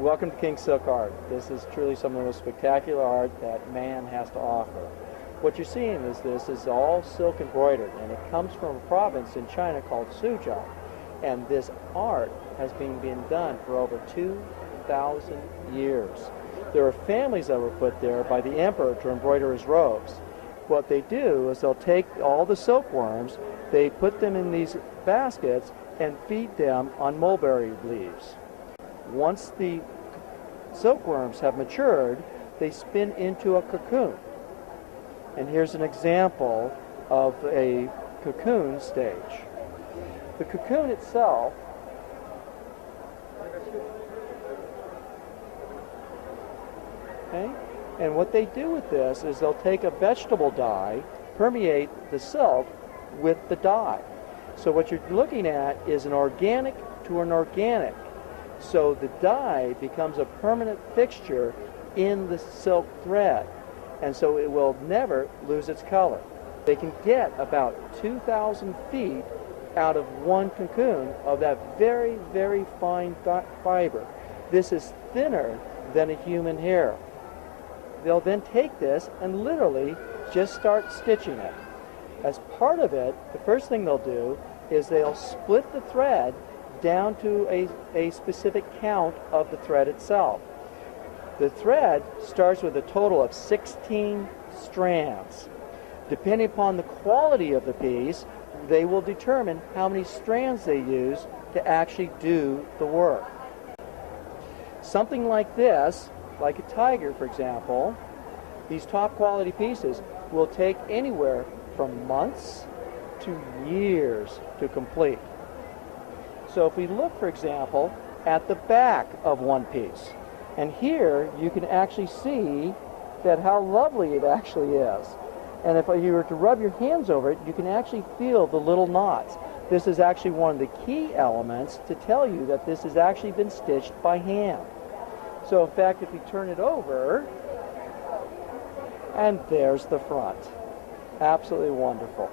Welcome to King Silk Art. This is truly some of the most spectacular art that man has to offer. What you're seeing this is all silk embroidered, and it comes from a province in China called Suzhou. And this art has been being done for over 2,000 years. There are families that were put there by the emperor to embroider his robes. What they do is they'll take all the silkworms, they put them in these baskets and feed them on mulberry leaves. Once the silkworms have matured, they spin into a cocoon. And here's an example of a cocoon stage. The cocoon itself and what they do with this is they'll take a vegetable dye, permeate the silk with the dye. So what you're looking at is an organic to an organic. So the dye becomes a permanent fixture in the silk thread, and so it will never lose its color. They can get about 2,000 feet out of one cocoon of that very, very fine fiber. This is thinner than a human hair. They'll then take this and literally just start stitching it. As part of it, the first thing they'll do is they'll split the thread down to a specific count of the thread itself. The thread starts with a total of 16 strands. Depending upon the quality of the piece, they will determine how many strands they use to actually do the work. Something like this, like a tiger for example, these top quality pieces will take anywhere from months to years to complete. So if we look, for example, at the back of one piece, and here you can actually see that how lovely it actually is. And if you were to rub your hands over it, you can actually feel the little knots. This is actually one of the key elements to tell you that this has actually been stitched by hand. So in fact, if we turn it over, and there's the front. Absolutely wonderful.